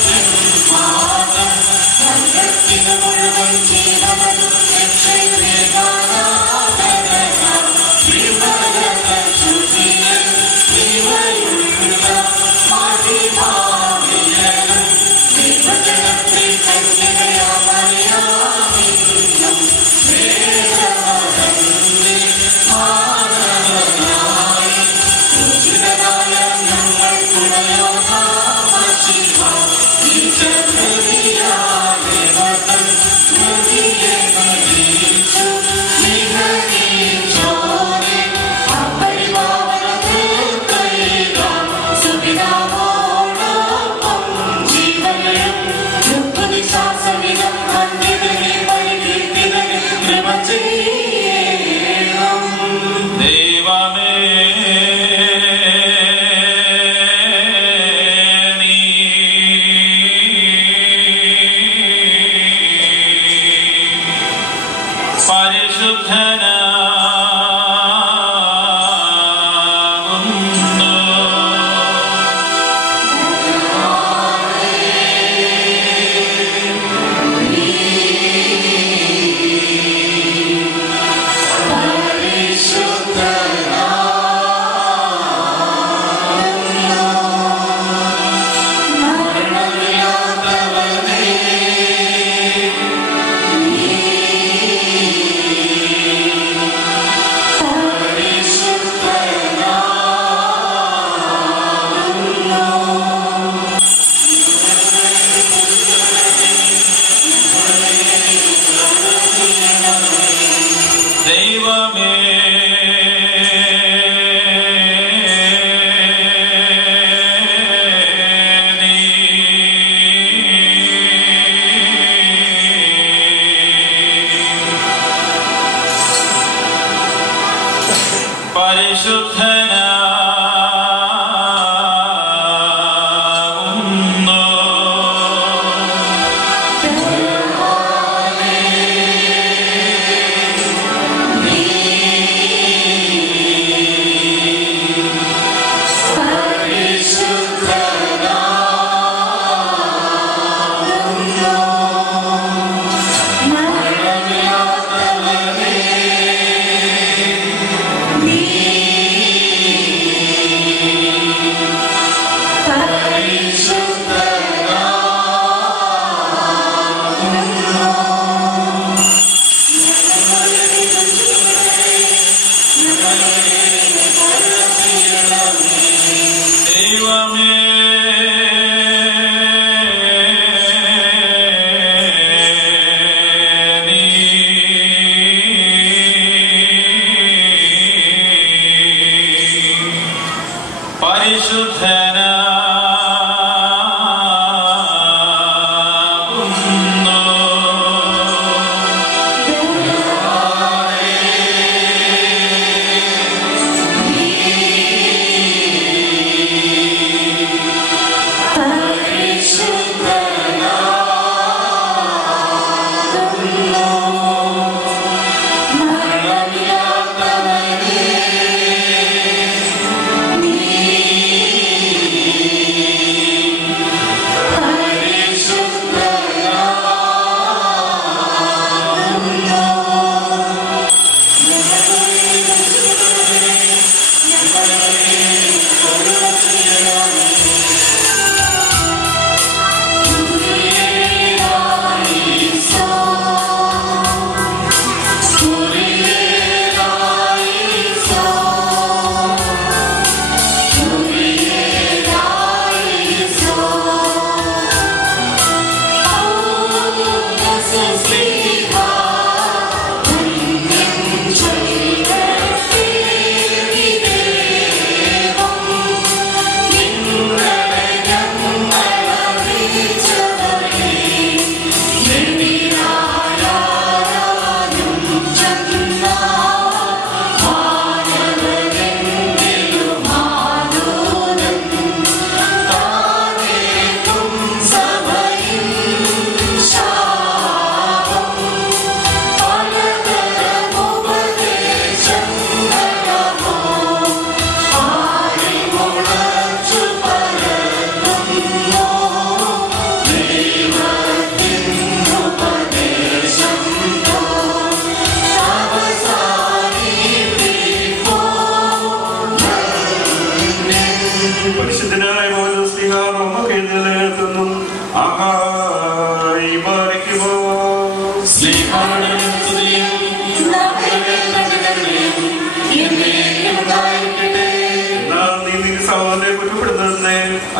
Thank you.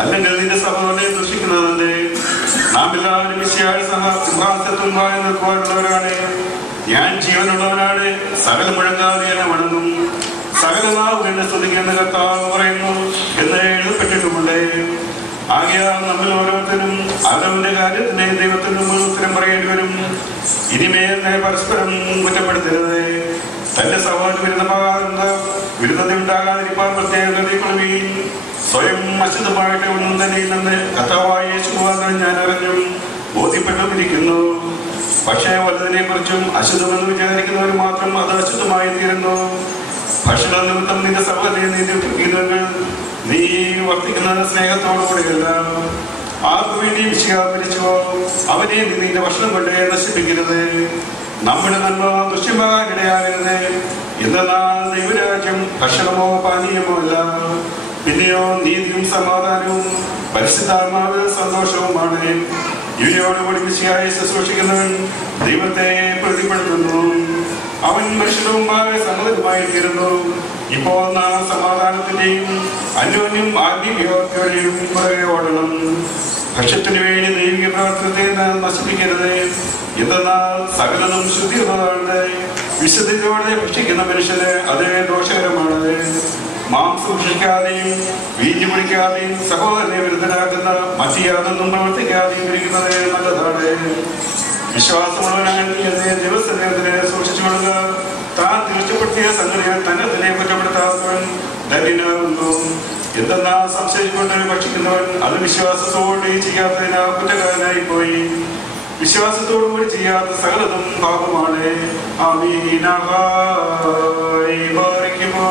അല്ലെങ്കിൽ നിന്റെ സഹോദരനെ ദുഷിക്കുന്നതല്ലേ? നാം എല്ലാവരും സിംഹാസനത്തുമായി നിൽക്കുവാനുള്ളവരാണ്. ഞാൻ ജീവനുള്ളവനാണ്, സകല മുഴങ്ങാതെ എന്നെ വണങ്ങും, സകല നാവും എന്നെ സ്തുതിക്കുന്ന കർത്താവ് പറയുന്നു എന്ന് എഴുതപ്പെട്ടിട്ടുമുണ്ട്. ആകയാൽ നമ്മൾ ഓരോരുത്തരും അവനവന്റെ കാര്യത്തിന് ദൈവത്തിന് മുമ്പിൽ ഉത്തരം പറയേണ്ടി വരും. ഇനിമേൽ പരസ്പരം കുറ്റപ്പെടുത്തരുത്. തന്റെ സഹോദരന് വിരുദ്ധത ഉണ്ടാകാതിരിക്കാൻ പ്രത്യേകം കരുതിക്കൊള്ളുകയും സ്വയം അശുദ്ധമായിട്ട് ഒന്നും തന്നെ ഇല്ലെന്ന് കർത്താവായ യേശു മുഖാന്തരം ഞാൻ അറിഞ്ഞും ബോധ്യപ്പെട്ടുമിരിക്കുന്നു. പക്ഷേ വലുതിനെ കുറിച്ചും അശുദ്ധമെന്ന് വിചാരിക്കുന്നവർ മാത്രം അത് അശുദ്ധമായി തീരുന്നു. ഭക്ഷണ നിമിത്തം നിന്റെ സഹോദരനെ നിരൂപിക്കുന്നവർ നീ വർത്തിക്കുന്ന സ്നേഹത്തോടുകൂടിയല്ല. ആർക്കു വേണ്ടി വിശികാപരിച്ചുവോ അവനെ നീ നിന്റെ ഭക്ഷണം കൊണ്ട് നശിപ്പിക്കരുത്. നമ്മുടെ നന്മ ദുഷ്യമാകാനിടയാകരുത്. എന്നാൽ ദൈവരാജ്യം ഭക്ഷണമോ പാനീയമോ അല്ല, പിന്നെയോ നീതിയും സമാധാനവും പരിശുദ്ധാത്മാവ് സന്തോഷവുമാണ്. ഇവരോടുകൂടി വിശിയായി ശുശ്രൂഷിക്കുന്നവൻ ദൈവത്തെ പ്രതിപ്പെടുത്തുന്നു. അവൻ മനുഷ്യരുമായി സമ്മതമായി തീരുന്നു. ഇപ്പോൾ നാം സമാധാനത്തിന്റെയും അന്യോന്യം ആത്മീയതയുടെയും പുറകെ ഓടണം. ഭക്ഷ്യത്തിനു വേണ്ടി ദൈവിക പ്രവർത്തനത്തെ നശിപ്പിക്കരുത്. എന്തെന്നാൽ സകലതും ശുദ്ധിയുള്ളതാണ്. വിശുദ്ധിയോടെ ഭക്ഷിക്കുന്ന മനുഷ്യന് അത് ദോഷകരമാണ്. മാംസം ഭക്ഷിക്കാതെയും വീഞ്ഞു കുടിക്കാതെയും സഹോദരനെ വിരുദ്ധനാക്കുന്ന മറ്റു യാതൊന്നും പ്രവർത്തിക്കാതെയും ഇരിക്കുന്നത് നല്ലതാണ്. വിശ്വാസമുള്ളവനാണ് ദിവസത്തിനെ സൂക്ഷിച്ചുകൊള്ളുക. താൻ തീർച്ചപ്പെടുത്തിയ സംഗതികൾ തന്നെ തന്നെ കുറ്റപ്പെടുത്താത്തവൻ ധന്യനാകുന്നു. എന്തെന്നാൽ സംശയിച്ചുകൊണ്ട് ഭക്ഷിക്കുന്നവൻ അത് വിശ്വാസത്തോടെ ചെയ്യാത്തതിനാ കുറ്റക്കാരനായി പോയി. വിശ്വാസത്തോടുകൂടി ചെയ്യാത്ത സകലതും പാപമാണ്. ആമീനായി ബാരിക്കുമോ.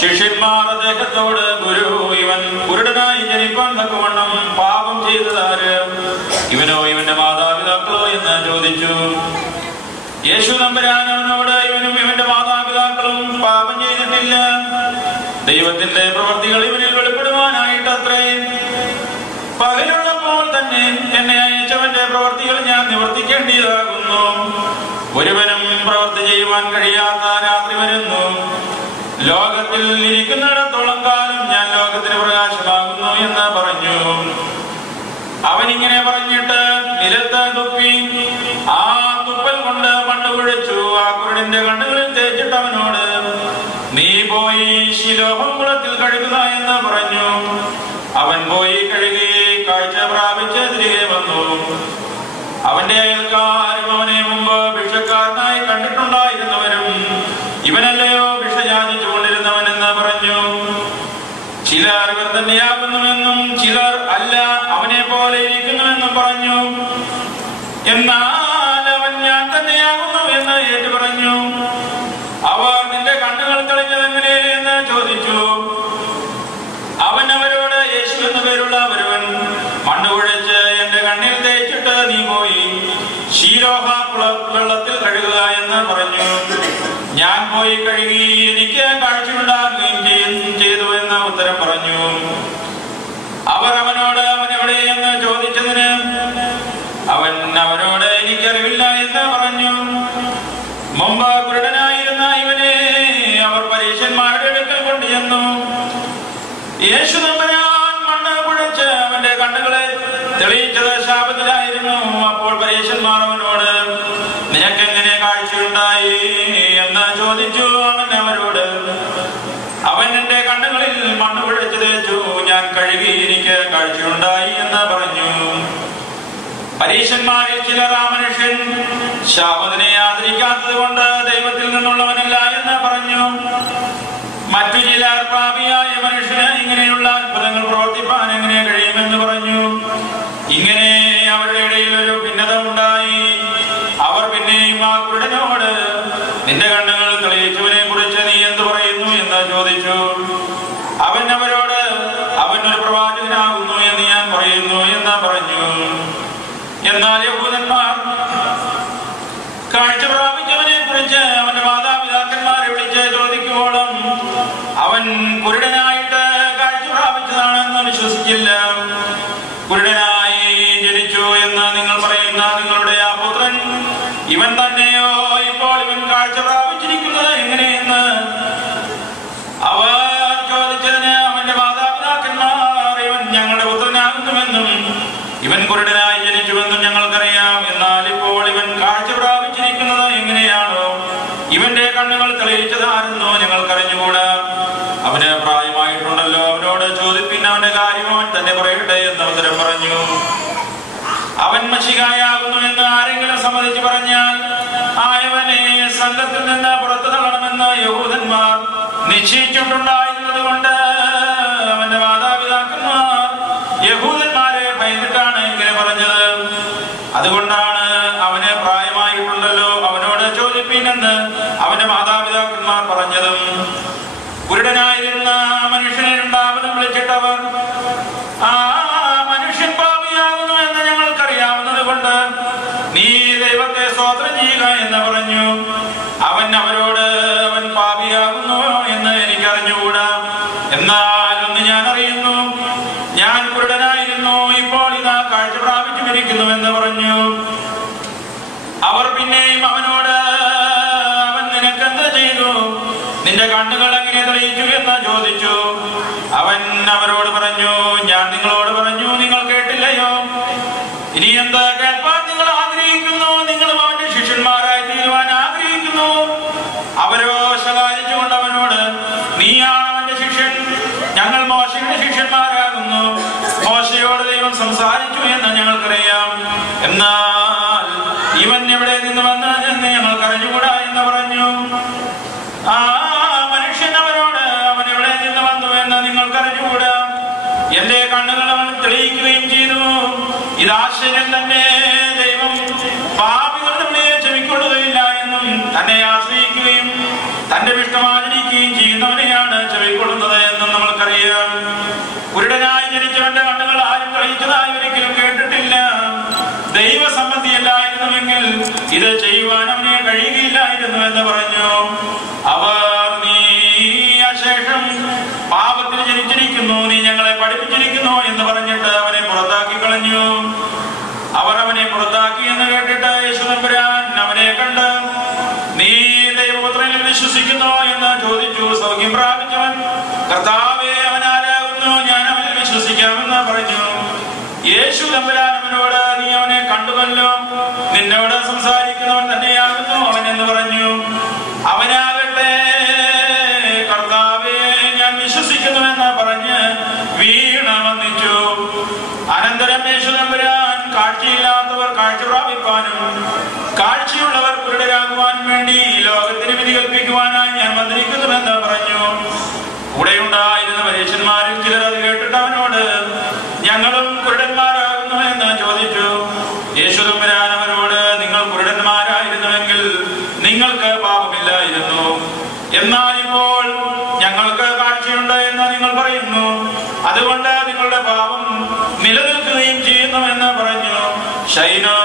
ശിഷ്യന്മാർ അദ്ദേഹത്തോട്, ഗുരു, ഇവൻ കുരുടനായി ജനിപ്പാൻ തക്കവണ്ണം പാപം ചെയ്തതാര്, ഇവനോ ഇവന്റെ മാതാപിതാക്കളോ എന്ന് ചോദിച്ചു. യേശു തമ്പുരാൻ അവനോട്, ഇവനും ഇവന്റെ മാതാപിതാക്കളും പാപം ചെയ്തിട്ടില്ല, ദൈവത്തിന്റെ പ്രവൃത്തികൾ ഇവനിൽ വെളിപ്പെടുവാനായിട്ടത്രേ. പകലുള്ളപ്പോൾ തന്നെ എന്നെ അയച്ചവന്റെ പ്രവൃത്തികൾ ഞാൻ നിവർത്തിക്കേണ്ടതാകുന്നു. ഒരുവനും പ്രവൃത്തി ചെയ്യുവാൻ കഴിയാത്ത രാത്രി വരുന്നു. ലോകത്തിൽ ഇരിക്കുന്നിടത്തോളം കാലം ഞാൻ ലോകത്തിന് പ്രകാശമാകുന്നു എന്ന് പറഞ്ഞു. അവനിങ്ങനെ പറഞ്ഞിട്ട് നിലത്ത് തുപ്പി ആ തുപ്പൽ കൊണ്ട് മണ്ണ് കുഴച്ചു ആ കുരുടന്റെ കണ്ണുകളിൽ തേച്ചിട്ട് അവനോട്, നീ പോയി ശിലോഹം കുളത്തിൽ കഴുകുക എന്ന് പറഞ്ഞു. അവൻ പോയി കഴുകി കാഴ്ച പ്രാപിച്ച് തിരികെ വന്നു. അവന്റെ അയൽക്കാരും അവനെ മുമ്പ് ഭിക്ഷക്കാരനായി കണ്ടിട്ടുണ്ടായിരുന്നവരും ഇവനല്ലയോ ഭിക്ഷ യാചിച്ചു കൊണ്ടിരുന്നവനെന്ന് പറഞ്ഞു. ചിലർ ഇവർ തന്നെയാകുന്നുവെന്നും ചിലർ അല്ല അവനെ പോലെ ഇരിക്കുന്നുവെന്നും പറഞ്ഞു. എന്നാൽ അവൻ ഞാൻ തന്നെയാകുന്നു എന്ന് ഏറ്റു പറഞ്ഞു. അവർ നിന്റെ കണ്ണുകൾ തെളിഞ്ഞതെങ്ങനെ എന്ന് ചോദിച്ചു. അവൻ അവരോട്, യേശു എന്നു പേരുള്ള ഒരുവൻ മണ്ണ് കുഴച്ച് എന്റെ കണ്ണിൽ തേച്ചിട്ട് നീ പോയി ശീലോഹ വെള്ളത്തിൽ കഴുകുക എന്ന് പറഞ്ഞു. ഞാൻ പോയി കഴുകി എനിക്ക് കാഴ്ചയുണ്ടാകുകയും ചെയ്തു എന്ന് ഉത്തരം പറഞ്ഞു. അവർ അവനോട്, അവൻ എവിടെ എന്ന് ചോദിച്ചതിന് അവൻ അവരോട്, എനിക്കറിവില്ല എന്ന് പറഞ്ഞു. മുമ്പ് കുരുടനായിരുന്ന ഇവനെ അവർ പരീശന്മാരുടെ അടുക്കൽ കൊണ്ടുചെന്നു. യേശു തമ്പുരാൻ മണ്ണ് കുഴച്ച് അവന്റെ കണ്ണുകളെ തെളിയിച്ചത് ശാപത്തിലായിരുന്നു. അപ്പോൾ പരീശന്മാർ അവനോട്, നിനക്കെങ്ങനെ കാഴ്ചയുണ്ടായി എന്ന് ചോദിച്ചു. അവൻ അവരോട്, അവൻ എന്റെ കണ്ണുകളിൽ മണ്ണ് കുഴച്ച് തേച്ചു, ഞാൻ കഴുകി എനിക്ക് കാഴ്ചയുണ്ടായി എന്ന് പറഞ്ഞു. പരീശന്മാരിൽ ചിലർ, ആ മനുഷ്യൻ ശാപത്തിനെ ആദരിക്കാത്തത് കൊണ്ട് ദൈവത്തിൽ നിന്നുള്ളവനല്ല എന്ന് പറഞ്ഞു. മറ്റു ചിലർ, പാപിയായ മനുഷ്യന് ഇങ്ങനെയുള്ള അത്ഭുതങ്ങൾ പ്രവർത്തിപ്പാൻ എങ്ങനെ കഴിയുമെന്ന് പറഞ്ഞു. ഇങ്ങനെ അവരുടെ ഇടയിൽ ഒരു ഭിന്നത ഉണ്ടായി. അവർ പിന്നെയും ആ കുരുടനോട്, നിന്റെ കണ്ണുകൾ തെളിയിച്ചവനെ കുറിച്ച് നീ എന്ത് പറയുന്നു എന്ന് ചോദിച്ചു. അവൻ അവരോട്, അവൻ ഒരു പ്രവാചകനാകുന്നു എന്ന് ഞാൻ പറയുന്നു എന്ന് പറഞ്ഞു. എന്നാൽ യഹൂദന്മാർ കാഴ്ച പ്രാപിച്ചവനെ കുറിച്ച് അവന്റെ മാതാപിതാക്കന്മാരെ വിളിച്ച് ചോദിക്കുവോളം അവൻ കുരുടനായിട്ട് കാഴ്ച പ്രാപിച്ചതാണെന്ന് വിശ്വസിച്ചില്ല. കുരുടനായി ജനിച്ചു എന്ന് നിങ്ങൾ പറയുന്ന നിങ്ങളുടെ ആ പുത്രൻ ഇവൻ തന്നെയോ? ഇപ്പോൾ ഇവൻ കാഴ്ച പ്രാപിച്ചിരിക്കുന്നത് എങ്ങനെയെന്ന് അവർ ചോദിച്ചതിന് അവന്റെ മാതാപിതാക്കന്മാർ, ഇവൻ ഞങ്ങളുടെ പുത്രനാകുന്നുവെന്നും ഇവൻ കുരുടനായി ജനിച്ചുവെന്നും ഞങ്ങൾക്കറിയാം. എന്നാൽ ഇപ്പോൾ ഇവൻ കാഴ്ച പ്രാപിച്ചിരിക്കുന്നത് എങ്ങനെയാണോ? ഇവന്റെ കണ്ണുകൾ തെളിയിച്ചതാണെന്നോ ഞങ്ങൾക്കറിഞ്ഞുകൂടാ. അവന് പ്രായമായിട്ടുണ്ടല്ലോ, അവനോട് ചോദിപ്പിൻ, അവന്റെ കാര്യം അവൻ തന്നെ പറയട്ടെ എന്ന് ഉത്തരം പറഞ്ഞു. അവൻ മശിഹായാകുന്നു എന്ന് ആരെങ്കിലും സമ്മതിച്ചു പറഞ്ഞാൽ ആയവനെ സംഘത്തിൽ നിന്ന് പുറത്തു തള്ളണമെന്ന് യഹൂദന്മാർ നിശ്ചയിച്ചിട്ടുണ്ടായിരുന്നത് കൊണ്ട് അവന്റെ മാതാപിതാക്കന്മാർ യഹൂദന്മാരെ ഭയന്നിട്ടാണ് ഇങ്ങനെ പറഞ്ഞത്. അതുകൊണ്ടാണ് അവന് പ്രായമായിട്ടുണ്ടല്ലോ, അവനോട് ചോദിപ്പിനെന്ന് അവന്റെ മാതാപിതാക്കന്മാർ പറഞ്ഞതും. കുരുടനായിരുന്ന മനുഷ്യനെ രണ്ടാമതും വിളിച്ചിട്ടവർ, ആ മനുഷ്യൻ പാപിയാകുന്നു എന്ന് ഞങ്ങൾക്കറിയാവുന്നത് കൊണ്ട് നീ ദൈവത്തെ സ്തോത്രം ചെയ്യുക എന്ന് പറഞ്ഞു. അവൻ അവരോട്, അവൻ പാപിയാകുന്നു എന്ന് എനിക്കറിഞ്ഞുകൂടാ. എന്നാൽ ഒന്ന് ഞാൻ അറിയുന്നു, ഞാൻ കുരുടനായിരുന്നു, ഇപ്പോൾ ഇതാ കാഴ്ച പ്രാപിച്ചു മരിക്കുന്നുവെന്ന് പറഞ്ഞു. അവർ പിന്നെയും അവനോട്, അവൻ നിനക്കെന്ത് ചെയ്തു? നിന്റെ കണ്ണുകൾ എങ്ങനെ തെളിയിച്ചു എന്ന് ചോദിച്ചു. അവൻ അവരോട് പറഞ്ഞു, ഞാൻ നിങ്ങളോട് പറഞ്ഞു, നിങ്ങൾ കേട്ടില്ലയോ? ഇനി എന്താ കേൾപ്പാൻ നിങ്ങൾ ആഗ്രഹിക്കുന്നു? നിങ്ങളും അവന്റെ ശിഷ്യന്മാരായി തീരുവാൻ ആഗ്രഹിക്കുന്നു. അവരോ ശകാരിച്ചുകൊണ്ട് അവനോട്, നീയാണ് അവന്റെ ശിഷ്യൻ, ഞങ്ങൾ മോശയുടെ ശിഷ്യന്മാരാകുന്നു. മോശയോട് ദൈവം സംസാരിച്ചു എന്ന് ഞങ്ങൾക്കറിയാം, എന്നാൽ ഇവൻ എവിടെ നിന്ന് വന്ന് എന്ന് ഞങ്ങൾക്ക് അറിഞ്ഞുകൂടാ എന്ന് പറഞ്ഞു. ആ മനുഷ്യൻ അവരോട്, അവൻ എവിടെ നിന്ന് വന്നു എന്ന് നിങ്ങൾക്ക് അറിഞ്ഞുകൂടാ. എന്റെ കണ്ണുകൾ അവൻ തെളിയിക്കുകയും ചെയ്തു. ഇത് ആശ്ചര്യം തന്നെ. ദൈവം പാപികളുടെ വിളിയെ ചെവിക്കൊള്ളുകയില്ല എന്നും തന്നെ ആശ്രയിക്കുകയും തന്റെ ഇഷ്ടമാചരിക്കുകയും ചെയ്യുന്നവനെയാണ് ചെവിക്കൊള്ളുന്നത് എന്നും നമ്മൾക്കറിയാം. കുരുടനായി ജനിച്ചവന്റെ കണ്ണുകൾ ആരും തെളിയിച്ചതായി ഒരിക്കലും കേട്ടിട്ടില്ല. ദൈവസമ്മതിയല്ലായിരുന്നുവെങ്കിൽ ഇത് ചെയ്യുവാൻ അവനെ കഴിയുകയില്ലായിരുന്നു എന്ന് പറഞ്ഞു. അവർ, നീ അശേഷം പാപത്തിൽ ജനിച്ചിരിക്കുന്നു, നീ ഞങ്ങളെ പഠിപ്പിച്ചിരിക്കുന്നു എന്ന് പറഞ്ഞിട്ട് അവനെ പുറത്താക്കി കളഞ്ഞു. അവർ അവനെ പുറത്താക്കി എന്ന് കേട്ടിട്ട് യേശു തമ്പുരാൻ അവനെ കണ്ട്, നീ ദൈവപുത്രനിൽ വിശ്വസിക്കുന്നോ എന്ന് ചോദിച്ചു. സൗഖ്യം പ്രാപിച്ചവൻ കർത്താവേ, അവൻ ആരാകുന്നു? ഞാൻ അവനിൽ വിശ്വസിക്കാമെന്ന് പറഞ്ഞു. യേശു തമ്പുരാൻ അവനോട്, നീ അവനെ കണ്ടുവല്ലോ, നിന്നോട് സംസാരിക്കുന്നവൻ തന്നെയാകുന്നു അവൻ എന്ന് പറഞ്ഞു. അവനാകട്ടെ, കർത്താവേ, ഞാൻ വിശ്വസിക്കുന്നുവെന്ന് പറഞ്ഞ് വീണ വന്ദിച്ചു. അനന്തരം യേശു തമ്പുരാൻ കാഴ്ചയില്ലാത്തവർ കാഴ്ച പ്രാപിപ്പാനും കാഴ്ചയുള്ളവർ കുരുടരാകുവാനും വേണ്ടി ലോകത്തിന് വിധി കൽപ്പിക്കുവാനായി ഞാൻ വന്നിരിക്കുന്നുവെന്ന് പറഞ്ഞു. കൂടെയുണ്ടായിരുന്ന പരീക്ഷന്മാരിൽ ചിലർ അത് കേട്ടിട്ട് അവനോട്, ഞങ്ങളും കുരുടന്മാരാകുന്നു എന്ന് ചോദിച്ചു. യേശു തമ്പുരാൻ അവരോട്, നിങ്ങൾ കുരുടന്മാരായിരുന്നുവെങ്കിൽ നിങ്ങൾക്ക് പാപമില്ലായിരുന്നു. എന്നാൽ ഇപ്പോൾ ഞങ്ങൾക്ക് കാഴ്ചയുണ്ട് എന്ന് നിങ്ങൾ പറയുന്നു, അതുകൊണ്ട് നിങ്ങളുടെ പാപം നിലനിൽക്കുകയും ചെയ്യുന്നുവെന്ന് പറഞ്ഞു. ശൈനോ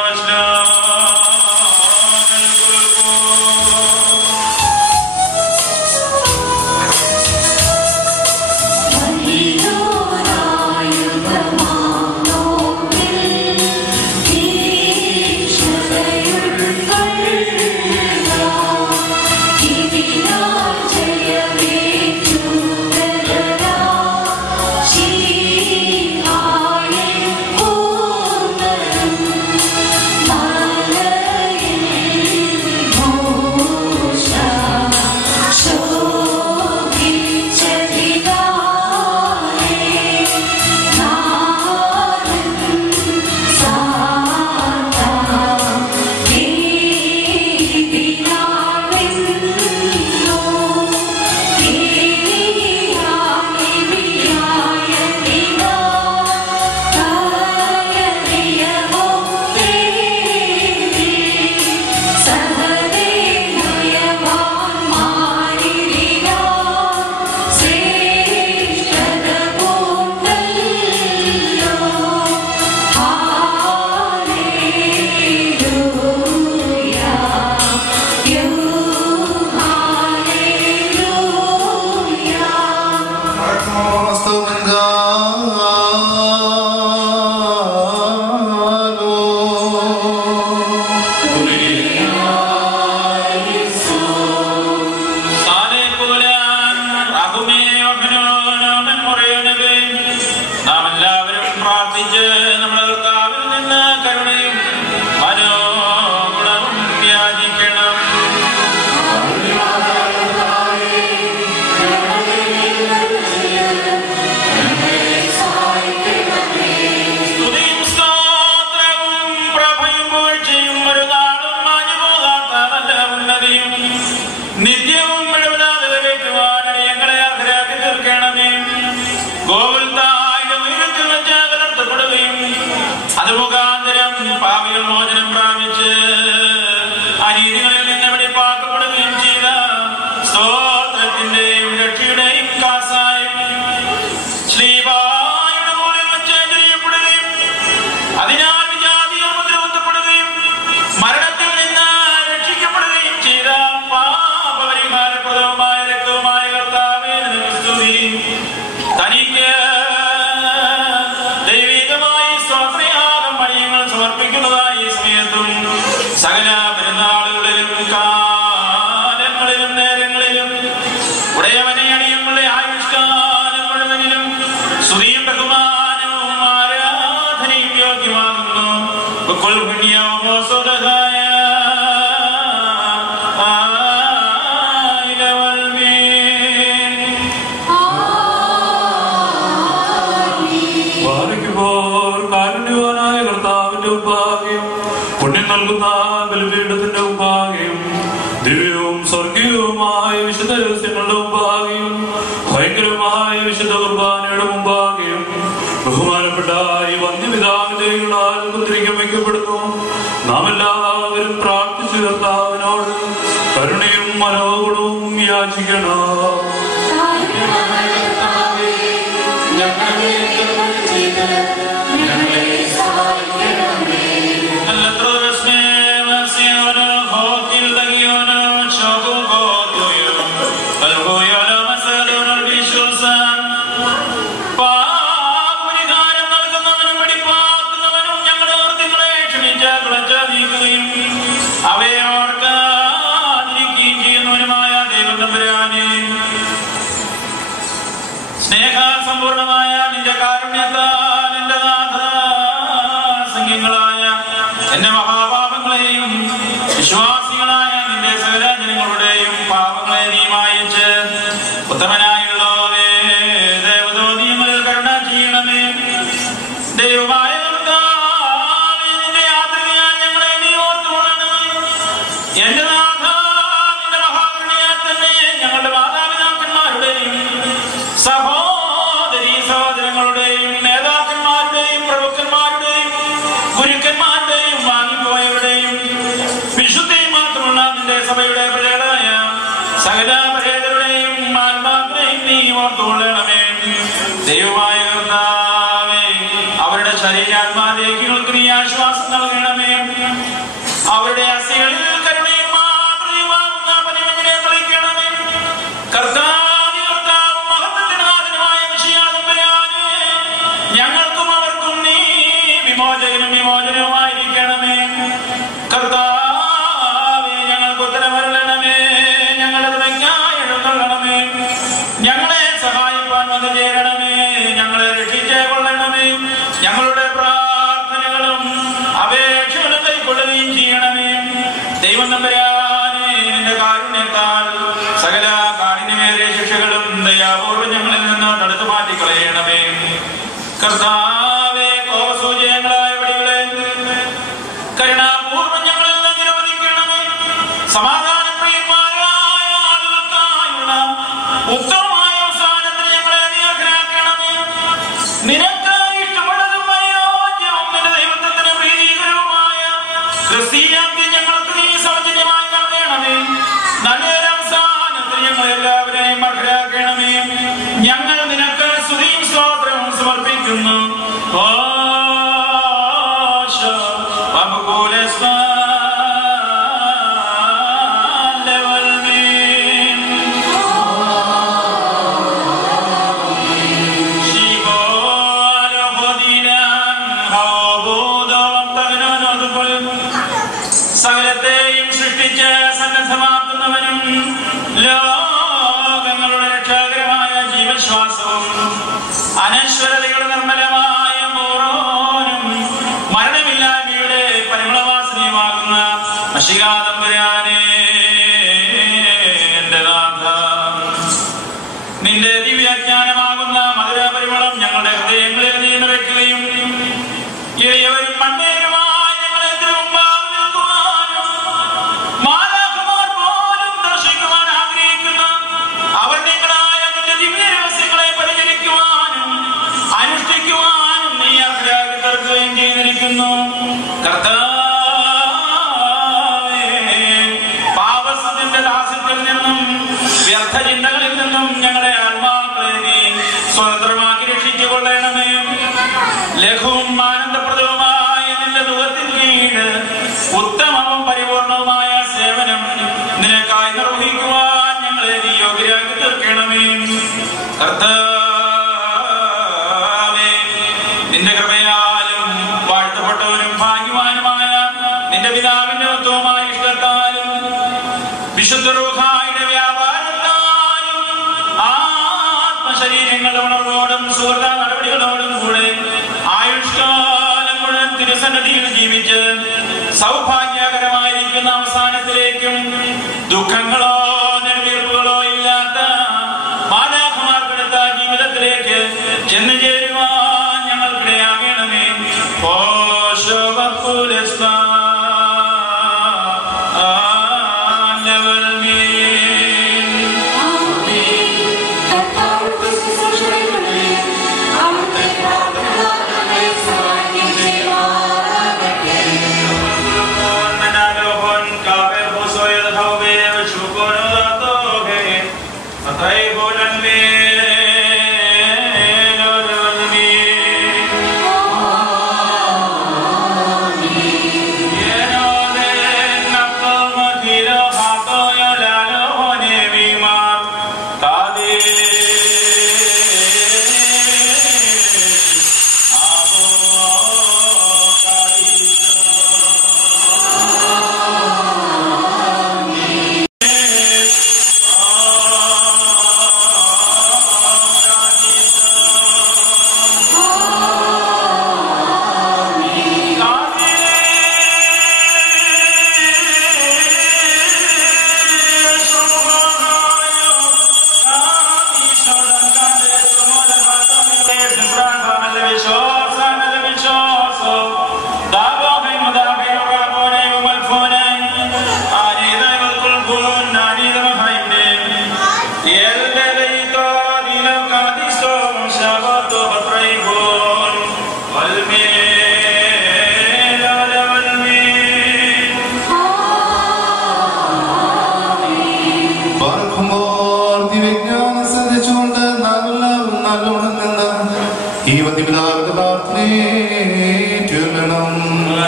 അവയെ ഓർക്കാതിരിക്കുകയും ചെയ്യുന്നവനുമായ ദൈവം എന്റെ മഹാപാപങ്ങളെയും വിശ്വാസികളായ നിന്റെ സകല ജനങ്ങളുടെയും പാപങ്ങളെ നീ മായിച്ച് ഉത്തമനായുള്ളവേ ദേവദൂതിയങ്ങൾ കരുണ ചെയ്യണമേ. ദൈവമായ കർത്താവേ, നിന്റെ യാത്രയാൽ ഞങ്ങളെ നീ ഓർത്തുകൊള്ളണമേ. എന്റെ നാഥ, നിന്റെ മഹാകരുണയാൽ തന്നെ ഞങ്ങളുടെ മാതാപിതാക്കന്മാരുടെയും സഹോദരീ സഹോദരങ്ങളുടെയും നേതാക്കന്മാരുടെയും പ്രഭുക്കന്മാരുടെയും ഗുരുക്കന്മാരുടെയും വാങ്ങിപ്പോയവരുടെയും വിശുദ്ധയും മാത്രമുള്ള നിന്റെ സഭയുടെ പ്രജകളായ സകല പ്രജകളുടെയും ആത്മാക്കളെയും നീ ഓർത്തുകൊള്ളണമേ. ദൈവമായ കർത്താവേ, അവരുടെ ശരീരാത്മാദേഹികൾക്ക് നീ ആശ്വാസം നൽകണമേ. അവരുടെ അസ്ഥികളിൽ കരുണയും മാതൃയുമാകുന്ന പതിവിനെ കളിക്കണമേ. കർത്താവ് മഹത്വത്തിനാഥനുമായ മിശിഹാതമ്പുരാനേ, ഞങ്ങൾക്കും അവർക്കും നീ വിമോചകനും വിമോചനവുമായിരിക്കണമേ. കർത്താവേ, ഞങ്ങൾക്ക് ഉത്തരമരുളണമേ. ഞങ്ങളുടെ തുണയ്ക്കായി എഴുന്നള്ളണമേ. ഞങ്ങളെ സഹായിപ്പാൻ വന്നു ചേരണമേ. ഞങ്ങളെ രക്ഷിച്ചേ കൊള്ളണമേ. ഞങ്ങളുടെ പ്രാർത്ഥനകളും അപേക്ഷകളും കൈക്കൊള്ളുകയും ചെയ്യണമേ. ദൈവം തമ്പുരാനേ, നിന്റെ കാരുണ്യത്താൽ സകല കാഠിന്യമേറിയ ശിക്ഷകളും ദയാപൂർവ്വം ഞങ്ങളിൽ നിന്ന് തടുത്തു മാറ്റിക്കളയണമേ. കർത്താവേ, കോപസൂചകങ്ങളായ വടികളെ കരുണാപൂർവ്വം ഞങ്ങളിൽ നിന്ന് നിരോധിക്കണമേ. സമാധാനപ്രിയന്മാരായ ആളുകൾക്കായുള്ള ഉത്തമമായ അവസാനത്തിന് ഞങ്ങളെ നീ അർഹരാക്കണമേ. നിനക്ക് ഇഷ്ടമുള്ളതും അനുയോജ്യവും നിന്റെ ദൈവത്വത്തിന് പ്രീതികരവുമായ ക്രിസ്തീയാന്ത്യം ഞങ്ങൾക്ക് നീ സൗജന്യമായി നൽകണമേ. നല്ലൊരു അവസാനത്തിന് ഞങ്ങളെല്ലാവരെയും അർഹരാക്കണമേ. ഞങ്ങൾ നിനക്ക് സ്തുതിയും സ്തോത്രവും സമർപ്പിക്കുന്നു. സകലത്തെയും സൃഷ്ടിച്ച് സന്നദ്ധമാക്കുന്നവനും ലോകങ്ങളുടെ രക്ഷാകരമായ ജീവശ്വാസവും അനശ്വരതയുടെ നിർമ്മലമായ മോറോനും മരണമില്ലായ്മയുടെ പരിമളവാസനയുമാകുന്ന മിശിഹാതമ്പുരാനേ, എന്റെ നാഥ, നിന്റെ ദിവ്യജ്ഞാനമാകുന്ന മധുര പരിമളം ഞങ്ങളുടെ ഹൃദയങ്ങളിൽ നീ നിറയ്ക്കുകയും എളിയവരും മണ്ണേരുമായി ഞങ്ങളെ തിരുമുമ്പാകെ നിൽക്കുവാനും മാലാഖമാർ പോലും ദർശിക്കുവാൻ ആഗ്രഹിക്കുന്ന അവർണികളായ നിന്റെ ദിവ്യ രഹസ്യങ്ങളെ പരിചരിക്കുവാനും അനുഷ്ഠിക്കുവാനും നീ അർഹരാക്കി തീർക്കുകയും ചെയ്തിരിക്കുന്നു. കർത്താവേ, പാപത്തിന്റെ ദാസ്യത്തിൽ നിന്നും വ്യർത്ഥ ചിന്തകളിൽ നിന്നും ഞങ്ങളുടെ ആത്മാക്കളെ നീ സ്വതന്ത്രമാക്കി രക്ഷിച്ചുകൊള്ളണമേ. ലഘുവും ആനന്ദപ്രദവുമായ നിന്റെ ദുഃഖത്തിൽ കീഴ് ഉത്തമവും പരിപൂർണവുമായ സേവനം നിനക്കായി നിർവഹിക്കുവാൻ ഞങ്ങളെ നീ യോഗ്യരാക്കി തീർക്കണമേ. കർത്താവേ, നിന്റെ കൃപയാലും വാഴ്ത്തപ്പെട്ടവരും ഭാഗ്യവാനുമായ നിന്റെ പിതാവിന്റെ ഉത്തമമായ ഇഷ്ടത്താലും വിശുദ്ധ റൂഹായുടെ വ്യാപാരത്താലും ആത്മശരീരങ്ങളുടെ ഉണർവോടും സുഹൃത നടപടികളോടും കൂടെ ആയുഷ്കാലം മുഴുവൻ തിരുസന്നിധിയിൽ ജീവിച്ച് സൗഭാഗ്യകരമായിരിക്കുന്ന അവസാനത്തിലേക്കും ദുഃഖങ്ങളോ നെടുവീർപ്പുകളോ ഇല്ലാത്ത മാലാഖമാർക്കെടുത്ത ജീവിതത്തിലേക്ക് ചെന്നു ചേരുവാൻ ഞങ്ങൾക്കിടയാകണമേ.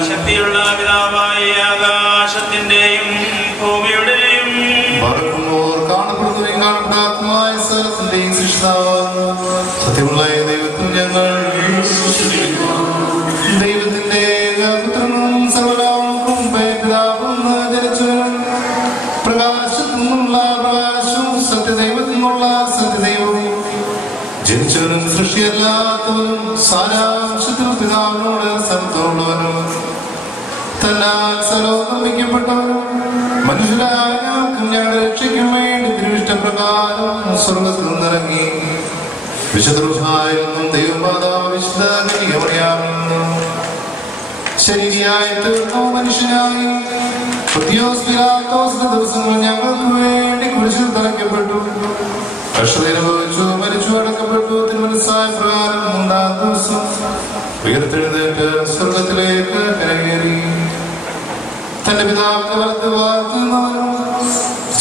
സർവശക്തിയുള്ള പിതാവായ ആകാശത്തിന്റെയും ഭൂമിയുടെയും കാണപ്പെടുന്നവയും കാണപ്പെടാത്തതുമായ സ്ഥലത്തിന്റെയും സൃഷ്ടാവ് സത്യമുള്ള ദൈവത്തിൽ ഞങ്ങൾ ദൈവത്തിന്റെ പുത്രനും സർവ്വലോകർക്കും പിതാവും ജനിച്ചവനും പ്രകാശത്തിൽ നിന്നുള്ള പ്രകാശവും സത്യദൈവത്തിൽ നിന്നുള്ള സത്യദൈവവും ജനിച്ചവനും സൃഷ്ടിയല്ലാത്തവനും സാരാംശത്തിൽ പിതാവിനോട് സമത്വമുള്ളവനും തന്നാൽ സർവ്വം നിർമ്മിക്കപ്പെട്ടവനും മനുഷ്യരായ ഞങ്ങൾക്കും ഞങ്ങളുടെ രക്ഷയ്ക്കും വേണ്ടി തിരുവിഷ്ടപ്രകാരം സ്വർഗ്ഗത്തിൽ നിന്നിറങ്ങി വിശുദ്ധ ദൈവമാതാവ് വിശുദ്ധ കന്യകമറിയാമെന്നും ശരീരിയായി തീർന്നു മനുഷ്യനായി ദിവസങ്ങൾ ഞങ്ങൾക്ക് വേണ്ടി കുരിശിൽ തറയ്ക്കപ്പെട്ടു, കഷ്ടത അനുഭവിച്ചു, മരിച്ചു, അടക്കപ്പെട്ടു. തിരുമനസ്സായ പ്രകാരം 3-ാം ദിവസം ഉയർത്തെഴുന്നേറ്റ് സ്വർഗത്തിലേക്ക് കരകയറി തന്റെ പിതാവിന്റെ വലത്ത് വാഴ്ത്തുന്നവനും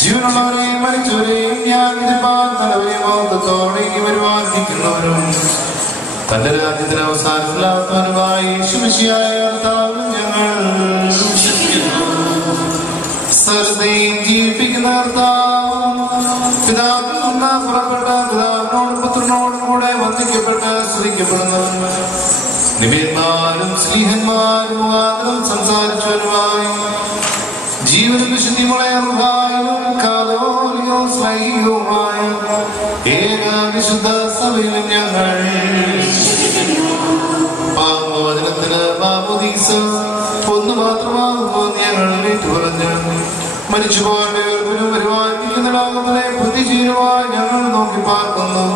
ജീവനുള്ളവരെയും മരിച്ചവരെയും ഞാൻ വിധിപ്പാൻ തലവരെയും മൗത്തത്തോടെ വരുവാനിരിക്കുന്നവരും തന്റെ രാജ്യത്തിന് അവസാനത്തിലാത്തവനുമായി യേശുമിശിഹായ കർത്താവിൽ ഞങ്ങൾ സകലത്തെയും ജീവിപ്പിക്കുന്ന കർത്താവ് പിതാവിൽ നിന്ന് പുറപ്പെട്ട പിതാവിനോടും പുത്രനോടും കൂടെ വന്ദിക്കപ്പെട്ട് സ്തുതിക്കപ്പെടുന്നവൻ നിബിയന്മാരും സ്ലീഹന്മാരും മുഖാന്തരം സംസാരിച്ചവരുമായി ജീവനും വിശുദ്ധിമുളയുമായ കാതോലികവും സ്ലൈഹികവുമായ ഏക വിശുദ്ധ സഭയിലും ഞങ്ങൾ പാപമോചനത്തിന് മാമോദീസ ഒന്ന് മാത്രമാകുമ്പോൾ ഞങ്ങൾ ഏറ്റുപറഞ്ഞ് മരിച്ചുപോയവരും വരുവാനിരിക്കുന്ന ലോകത്തിലെ ബുദ്ധിജീവമായി ഞങ്ങൾ നോക്കി പാർക്കുന്നു.